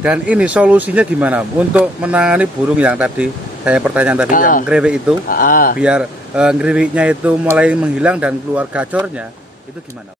Dan ini solusinya gimana untuk menangani burung yang tadi saya pertanyaan tadi yang ngeriwik itu, biar ngeriwiknya itu mulai menghilang dan keluar gacornya, itu gimana?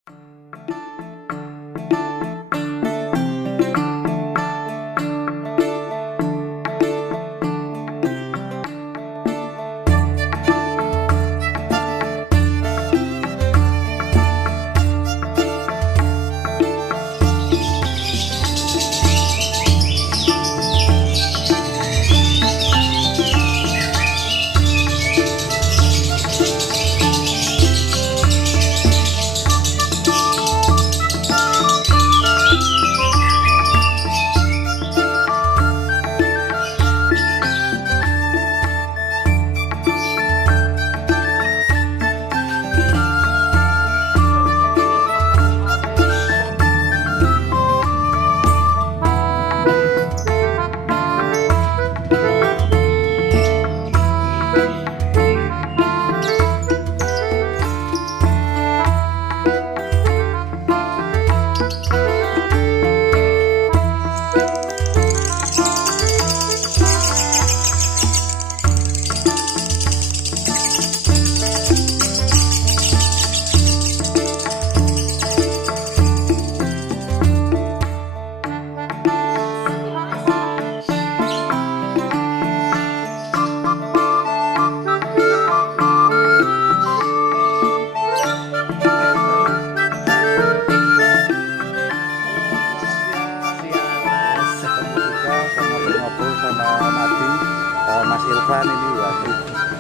Mas Irfan ini waduh.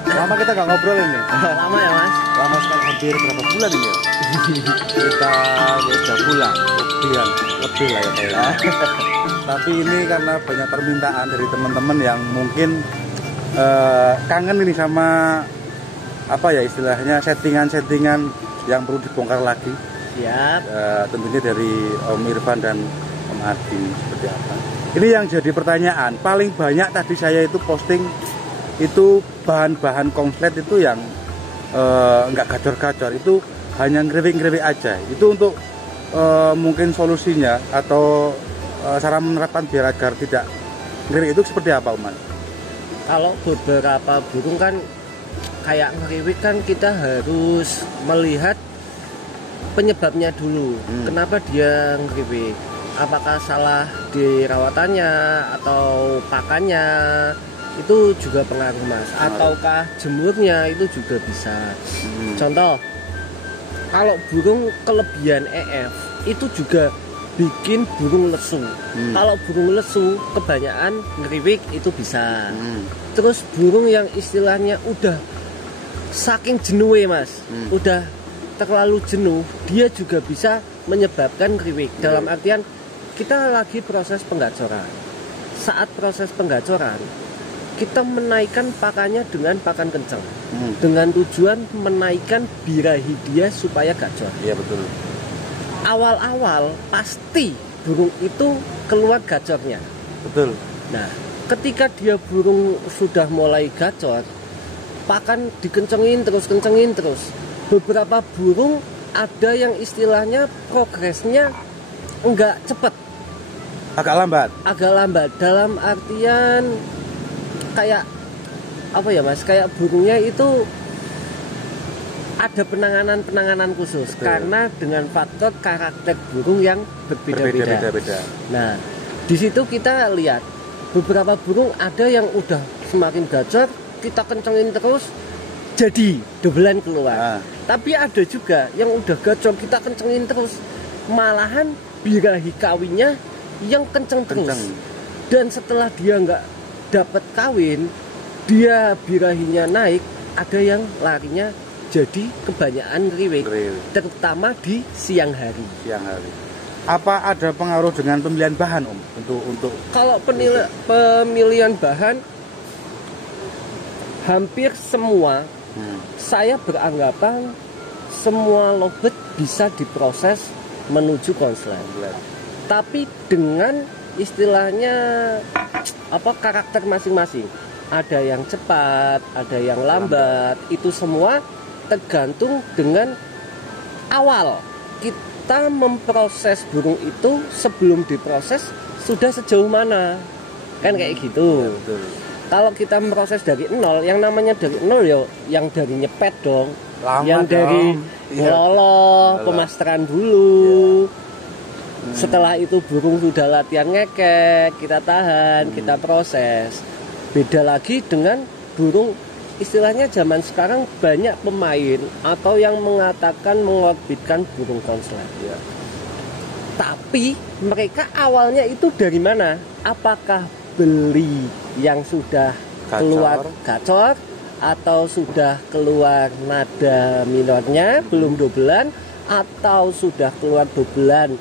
Lama kita nggak ngobrol ini. Lama ya Mas? Lama sekali, hampir berapa bulan ini ya? Kita 3 bulan, lebih lah ya kayaknya. Tapi ini karena banyak permintaan dari teman-teman yang mungkin kangen ini sama apa ya istilahnya settingan-settingan yang perlu dibongkar lagi. Siap. Tentunya dari Om Irfan dan Om Adi seperti apa. Ini yang jadi pertanyaan, paling banyak tadi saya itu posting itu bahan-bahan konslet itu yang nggak gacor-gacor, itu hanya ngeriwik-ngeriwik aja. Itu untuk mungkin solusinya atau cara menerapkan biar agar tidak ngeriwik itu seperti apa, Uman? Kalau beberapa burung kan kayak ngeriwik kan kita harus melihat penyebabnya dulu. Kenapa dia ngeriwik? Apakah salah di rawatannya atau pakannya, itu juga pengaruh Mas. Ataukah jemurnya itu juga bisa. Contoh, kalau burung kelebihan EF itu juga bikin burung lesu. Kalau burung lesu kebanyakan ngeriwik itu bisa. Terus burung yang istilahnya udah saking jenuh Mas, udah terlalu jenuh, dia juga bisa menyebabkan ngeriwik. Dalam artian kita lagi proses penggacoran. Saat proses penggacoran, kita menaikkan pakannya dengan pakan kencang, dengan tujuan menaikkan birahi dia supaya gacor. Iya betul. Awal-awal pasti burung itu keluar gacornya. Betul. Nah, ketika dia burung sudah mulai gacor, pakan dikencengin terus. Beberapa burung ada yang istilahnya progresnya enggak cepat. Agak lambat Dalam artian kayak apa ya Mas, kayak burungnya itu ada penanganan khusus. Betul. Karena dengan faktor karakter burung yang berbeda-beda. Nah, di situ kita lihat beberapa burung ada yang udah semakin gacor, kita kencengin terus jadi dobelan keluar. Tapi ada juga yang udah gacor, kita kencengin terus, malahan birahi kawinnya yang kenceng terus. Dan setelah dia nggak dapat kawin, dia birahinya naik, ada yang larinya jadi kebanyakan ngeriwik, terutama di siang hari. Apa ada pengaruh dengan pemilihan bahan Om untuk kalau pemilihan bahan hampir semua saya beranggapan semua lobet bisa diproses menuju konslet. Tapi dengan istilahnya apa karakter masing-masing. Ada yang cepat, ada yang lambat. Itu semua tergantung dengan awal kita memproses burung itu. Sebelum diproses sudah sejauh mana, kan kayak gitu. Ya, betul. Kalau kita memproses dari nol, yang namanya dari nol ya yang dari nyepet dong, Lama yang dong. dari Iya. ngeloloh, pemasteran dulu. Setelah itu burung sudah latihan ngekek, kita tahan, kita proses. Beda lagi dengan burung, istilahnya zaman sekarang banyak pemain atau yang mengatakan mengorbitkan burung konslet. Ya. Tapi mereka awalnya itu dari mana? Apakah beli yang sudah keluar gacor atau sudah keluar nada minornya belum dobelan, atau sudah keluar dobelan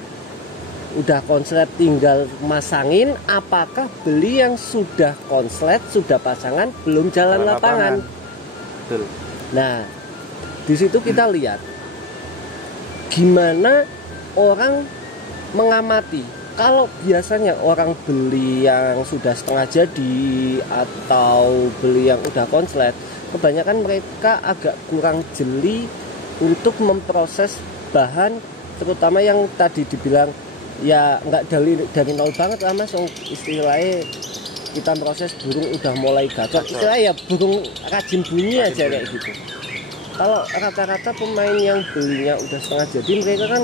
udah konslet tinggal masangin? Apakah beli yang sudah konslet sudah pasangan belum jalan lapangan? Betul. Nah, di situ kita lihat gimana orang mengamati. Kalau biasanya orang beli yang sudah setengah jadi atau beli yang udah konslet, kebanyakan mereka agak kurang jeli untuk memproses bahan, terutama yang tadi dibilang ya nggak dari nol banget lah mas, istilahnya kita proses burung udah mulai gacor, istilahnya ya burung rajin bunyi aja kayak gitu. Kalau rata-rata pemain yang belinya udah setengah jadi, mereka kan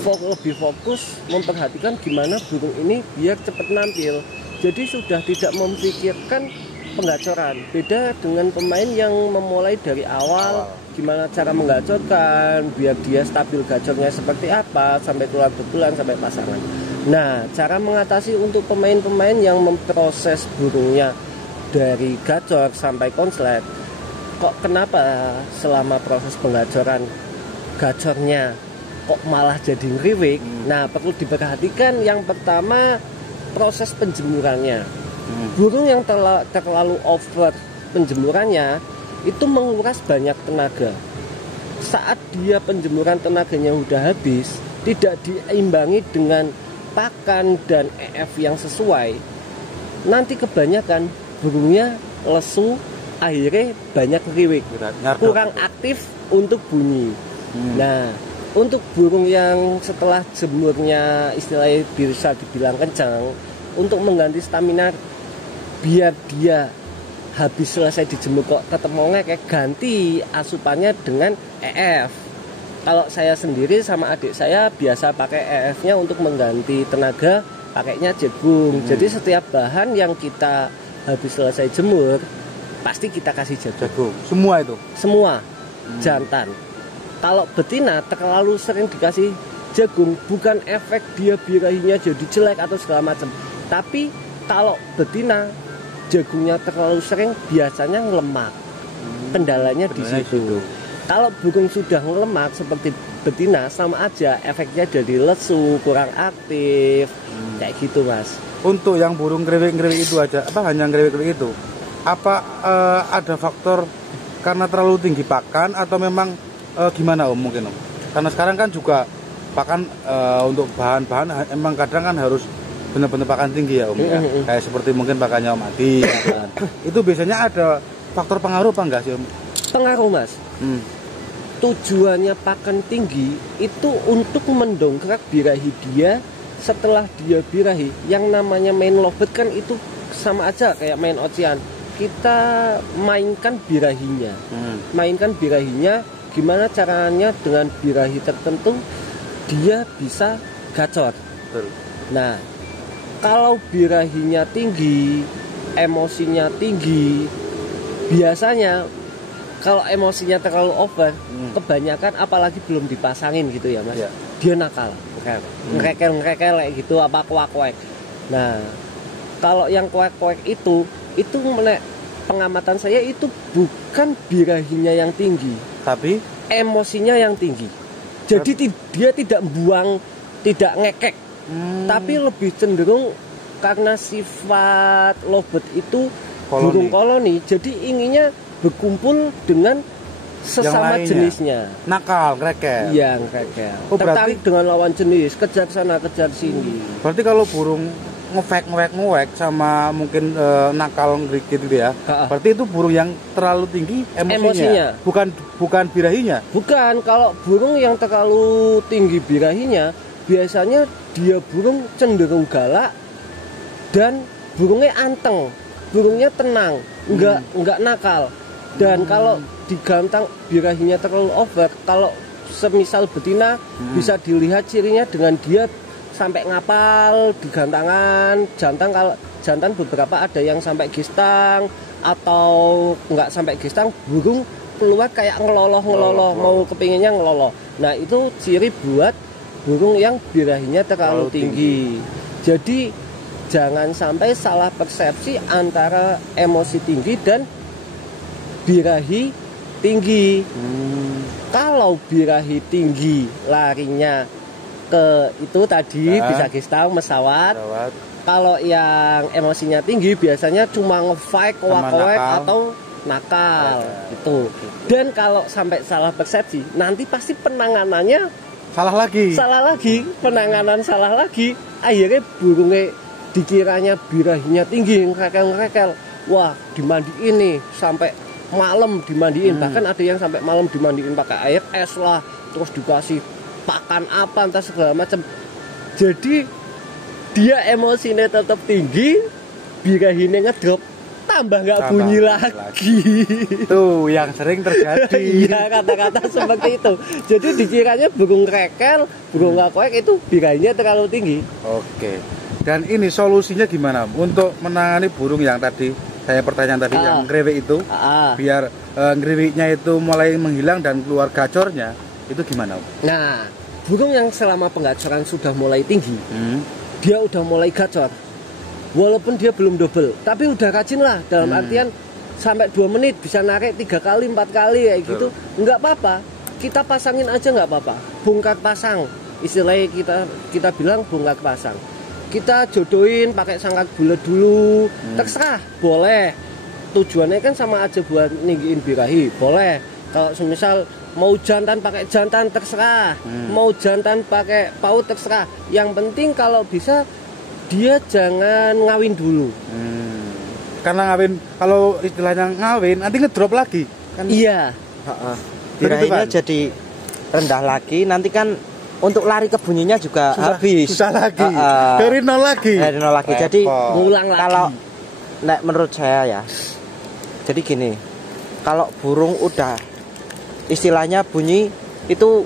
lebih fokus memperhatikan gimana burung ini biar cepat nampil, jadi sudah tidak memikirkan penggacoran. Beda dengan pemain yang memulai dari awal, gimana cara menggacorkan biar dia stabil gacornya seperti apa sampai keluar bulan sampai pasangan. Nah, cara mengatasi untuk pemain-pemain yang memproses burungnya dari gacor sampai konslet, kok kenapa selama proses penggacoran gacornya kok malah jadi ngeriwik? Nah, perlu diperhatikan yang pertama proses penjemurannya. Burung yang terlalu over penjemurannya itu menguras banyak tenaga. Saat dia penjemuran tenaganya udah habis, tidak diimbangi dengan pakan dan EF yang sesuai, nanti kebanyakan burungnya lesu, akhirnya banyak ngeriwik, kurang aktif untuk bunyi. Nah, untuk burung yang setelah jemurnya istilahnya bisa dibilang kencang, untuk mengganti stamina biar dia habis selesai dijemur kok tetap mau ngekek, ganti asupannya dengan EF. Kalau saya sendiri sama adik saya biasa pakai EF-nya untuk mengganti tenaga, pakainya jagung. Jadi setiap bahan yang kita habis selesai jemur pasti kita kasih jagung. Semua itu? Semua jantan. Kalau betina terlalu sering dikasih jagung, bukan efek dia birahinya jadi jelek atau segala macam, tapi kalau betina jagungnya terlalu sering biasanya ngelemak. Kendalanya di situ. Kalau burung sudah ngelemak seperti betina, sama aja efeknya jadi lesu, kurang aktif, kayak gitu mas. Untuk yang burung ngeriwik-ngeriwik itu aja, apa hanya ngeriwik-ngeriwik itu? Apa ada faktor karena terlalu tinggi pakan atau memang gimana om mungkin om? Karena sekarang kan juga pakan untuk bahan-bahan emang kadang kan harus benar-benar pakan tinggi ya om ya. Kayak seperti mungkin pakannya om Adi. Itu biasanya ada faktor pengaruh apa enggak sih om? Pengaruh mas. Tujuannya pakan tinggi itu untuk mendongkrak birahi dia. Setelah dia birahi, yang namanya main lovebird kan itu sama aja kayak main ocean. Kita mainkan birahinya. Mainkan birahinya, gimana caranya dengan birahi tertentu dia bisa gacor. Nah, kalau birahinya tinggi, emosinya tinggi, biasanya kalau emosinya terlalu over, kebanyakan apalagi belum dipasangin gitu ya mas, dia nakal, ngerekel kayak gitu, apa kuak-kuak. Nah, kalau yang kuak-kuak itu pengamatan saya itu bukan birahinya yang tinggi, tapi emosinya yang tinggi. Jadi dia tidak buang, tidak ngekek, tapi lebih cenderung karena sifat lovebird itu burung koloni, jadi inginnya berkumpul dengan sesama jenisnya. Nakal, ngerekel. Iya, ngerekel. berarti Tertarik dengan lawan jenis, kejar sana, kejar sini. Berarti kalau burung ngewek sama mungkin nakal gitu ya. Berarti itu burung yang terlalu tinggi emosinya. Bukan birahinya. Bukan, kalau burung yang terlalu tinggi birahinya biasanya dia burung cenderung galak dan burungnya anteng, burungnya tenang, nggak nakal. Dan kalau digantang birahinya terlalu over, kalau semisal betina bisa dilihat cirinya dengan dia sampai ngapal di gantangan. Kalau jantan beberapa ada yang sampai gistang atau nggak sampai gistang, burung keluar kayak ngeloloh mau kepinginnya ngeloloh. Nah itu ciri buat burung yang birahinya terlalu tinggi. Jadi jangan sampai salah persepsi antara emosi tinggi dan birahi tinggi. Kalau birahi tinggi larinya ke itu tadi bisa gistang, mesawat. Kalau yang emosinya tinggi biasanya cuma nge-fight, koak-koak atau nakal gitu. Dan kalau sampai salah persepsi, nanti pasti penanganannya salah lagi, penanganan salah lagi. Akhirnya burungnya dikiranya birahinya tinggi, ngerekel. Wah, dimandiin nih sampai malam dimandiin. Bahkan ada yang sampai malam dimandiin pakai air es lah, terus dikasih pakan apa entah segala macam. Jadi dia emosinya tetap tinggi, birahinya ngedrop, tambah nggak bunyi lagi. Tuh yang sering terjadi. Iya, kata-kata seperti itu. Jadi dikiranya burung rekel, burung ngakoek itu birahinya terlalu tinggi. Oke. Dan ini solusinya gimana untuk menangani burung yang tadi saya pertanyaan tadi yang ngerewek itu, biar ngereweknya itu mulai menghilang dan keluar gacornya, itu gimana? Nah, burung yang selama penggacoran sudah mulai tinggi, dia udah mulai gacor. Walaupun dia belum double, tapi udah rajin lah. Dalam artian sampai 2 menit bisa narik 3 kali, 4 kali kayak gitu. Nggak apa-apa. Kita pasangin aja nggak apa-apa. Bongkar pasang. Istilahnya kita bilang bongkar pasang. Kita jodohin pakai sangkar bulat dulu. Terserah, boleh. Tujuannya kan sama aja buat ninggiin birahi, boleh. Kalau semisal mau jantan pakai jantan terserah, mau jantan pakai paut terserah. Yang penting kalau bisa dia jangan ngawin dulu. Karena ngawin, kalau istilahnya ngawin nanti ngedrop lagi kan? Iya. Birahinya jadi rendah lagi. Nanti kan untuk lari ke bunyinya juga habis. Susah lagi. Dari nol lagi. Jadi ngulang lagi. Kalau menurut saya ya, jadi gini, kalau burung udah istilahnya bunyi itu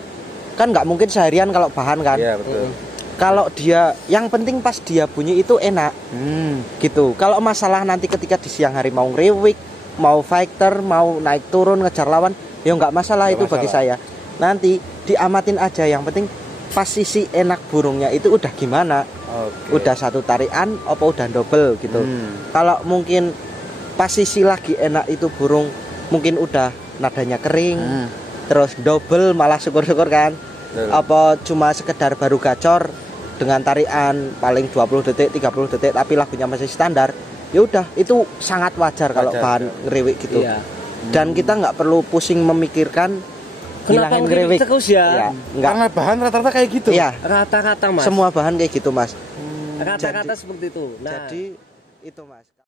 kan nggak mungkin seharian kalau bahan kan. Iya betul. Kalau dia, yang penting pas dia bunyi itu enak, gitu. Kalau masalah nanti ketika di siang hari mau ngeriwik, mau fighter, mau naik turun ngejar lawan, ya nggak masalah, itu bagi saya. Nanti diamatin aja, yang penting posisi enak burungnya itu udah gimana, udah satu tarian, apa udah double gitu. Kalau mungkin posisi lagi enak itu burung mungkin udah nadanya kering, terus double malah syukur-syukur kan. Apa cuma sekedar baru gacor dengan tarian paling 20 detik 30 detik tapi lagunya masih standar, ya udah itu sangat wajar kalau bahan ngeriwik gitu. Dan kita nggak perlu pusing memikirkan hilangin ngeriwik terus ya. Karena bahan rata-rata kayak gitu. Iya, rata-rata Mas, semua bahan kayak gitu Mas. Rata-rata seperti itu. Jadi itu Mas.